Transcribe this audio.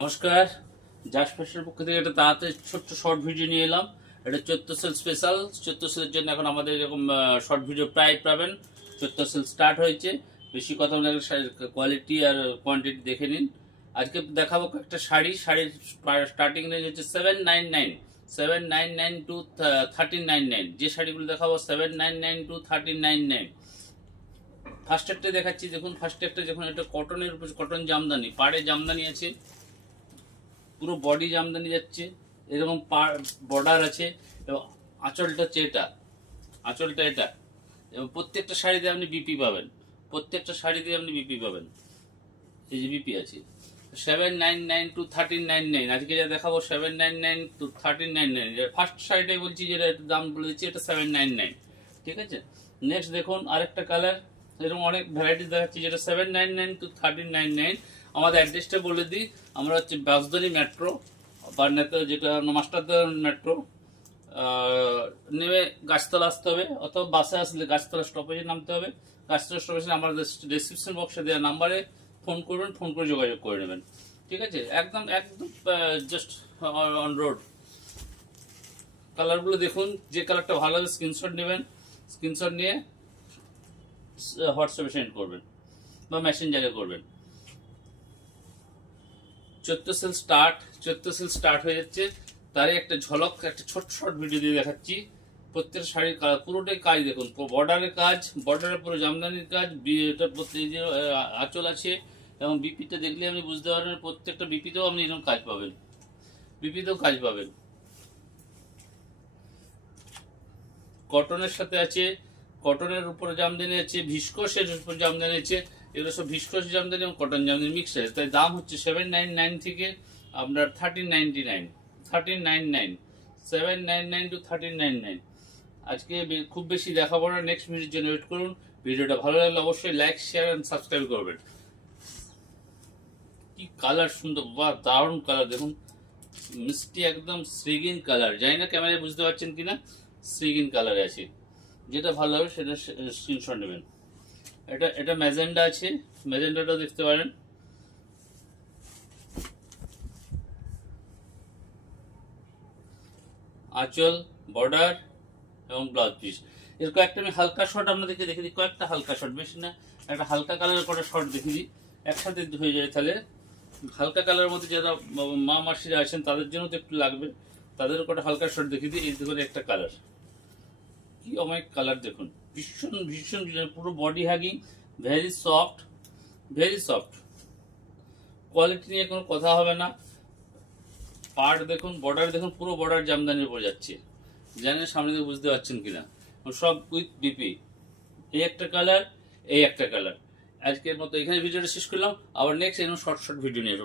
নমস্কার। জাস্ট ফ্যাশনের পক্ষ থেকে একটা তাড়াতাড়ি ছোট্ট শর্ট ভিডিও নিয়ে এলাম। এটা 14 সেল স্পেশাল। 14 সেলের জন্য এখন আমাদের এরকম শর্ট ভিডিও প্রায় পাবেন। 14 সেল স্টার্ট হয়েছে। বেশি কথা বলে কোয়ালিটি আর কোয়ান্টিটি দেখে নিন। আজকে দেখাবো একটা শাড়ির স্টার্টিং রেঞ্জ হচ্ছে 799, 799 টু 1399। যে শাড়িগুলো দেখাবো 799 টু 1399। ফার্স্ট একটা দেখাচ্ছি, দেখুন ফার্স্ট একটা দেখুন, এটা কটনের উপর কটন জামদানি, পাড়ে জামদানি আছে, পুরো বডি জামদানি যাচ্ছে, এরকম বর্ডার আছে এবং আঁচলটা হচ্ছে এটা, আঁচলটা এটা, এবং প্রত্যেকটা শাড়িতে আপনি বিপি পাবেন, প্রত্যেকটা শাড়িতে আপনি বিপি পাবেন। এই যে বিপি আছে 799 টু 1399। আজকে যা দেখাবো 799 টু 1399। ফার্স্ট শাড়িটাই বলছি, যেটা দাম বলে দিচ্ছি, এটা 799। ঠিক আছে। নেক্সট দেখুন আরেকটা কালার, এরকম অনেক ভ্যারাইটিস দেখাচ্ছি, যেটা 799 টু 1399। আমাদের অ্যাড্রেসটা বলে দিই, আমরা হচ্ছে বাসদনি মেট্রো বা যেটা মাস্টারদা মেট্রো নেমে গাছতলা আসতে হবে, অথবা বাসে আসলে গাছতলা স্টপেজে নামতে হবে। গাছতলা স্টপেজে আমাদের ডেসক্রিপশন বক্সে দেওয়া নাম্বারে ফোন করবেন, ফোন করে যোগাযোগ করে নেবেন। ঠিক আছে, একদম একদম জাস্ট অন রোড। কালারগুলো দেখুন, যে কালারটা ভালো হবে স্ক্রিনশট নেবেন, স্ক্রিনশট নিয়ে হোয়াটসঅ্যাপে সেন্ড করবেন বা মেসেঞ্জারে করবেন। 14 সেল স্টার্ট, 14 সেল স্টার্ট হয়ে যাচ্ছে। তারই একটা ঝলক, একটা ছোট শর্ট ভিডিও দিয়ে দেখাচ্ছি। প্রত্যেকটা শাড়ির পুরোটাই কাজ দেখুন, বর্ডারের কাজ, বর্ডারের পুরো জামদানির কাজ, এটা প্রত্যেক আঁচল আছে, এবং বিপিতে দেখলে আপনি বুঝতে পারবেন, প্রত্যেকটা বিপিতেও আপনি এরকম কাজ পাবেন, বিপিতেও কাজ পাবেন। কটনের সাথে আছে, কটনের উপরে জামদানি আছে, ভিস্কোসের উপর জামদানি আছে। এগুলো সব ভিস্কোস জামদানি এবং কটন জামদানি মিক্স আছে। তাই দাম হচ্ছে 799 থেকে আপনার 1399, 1399, 799 টু 1399। আজকে খুব বেশি দেখাবো না, নেক্সট ভিডিওর জন্য ওয়েট করুন। ভিডিওটা ভালো লাগলে অবশ্যই লাইক, শেয়ার এন্ড সাবস্ক্রাইব করবেন। কি কালার সুন্দর, বাহ দারুণ কালার দেখুন, মিষ্টি একদম শ্রীগিন কালার। জানি না ক্যামেরায় বুঝতে পারছেন কিনা, শ্রীগিন কালারে আছে। যেটা ভালো হবে সেটা স্ক্রিনশট নেবেন। এটা ম্যাজেন্ডা আছে, ম্যাজেন্ডাটাও দেখতে পারেন। আঁচল, বর্ডার এবং ব্লাউজ পিস। এর কয়েকটা আমি হালকা শর্ট আপনাদেরকে দেখে দিই, কয়েকটা হালকা শর্ট, বেশি না। একটা হালকা কালারের কটা শর্ট দেখে দিই, একসাথে হয়ে যায় তাহলে। হালকা কালারের মধ্যে যারা মা মাসিরা আছেন তাদের জন্য তো একটু লাগবে, তাদের কটা হালকা শর্ট দেখে দিই। এই দেখুন একটা কালার, কি অনেক কালার দেখুন, ভীষণ ভীষণ পুরো body hugging, very soft, very soft. Quality নিয়ে কোনো কথা হবে না। পার্ট দেখুন, বর্ডার দেখুন, পুরো বর্ডার জামদানির উপর যাচ্ছে। জানেন সামনে থেকে বুঝতে পারছেন কিনা, সব উইথ ডিপি। এই একটা কালার, এই একটা কালার। আজকের মতো এখানে ভিডিওটা শেষ করলাম। আবার নেক্সট এরকম শর্ট শর্ট ভিডিও নিয়ে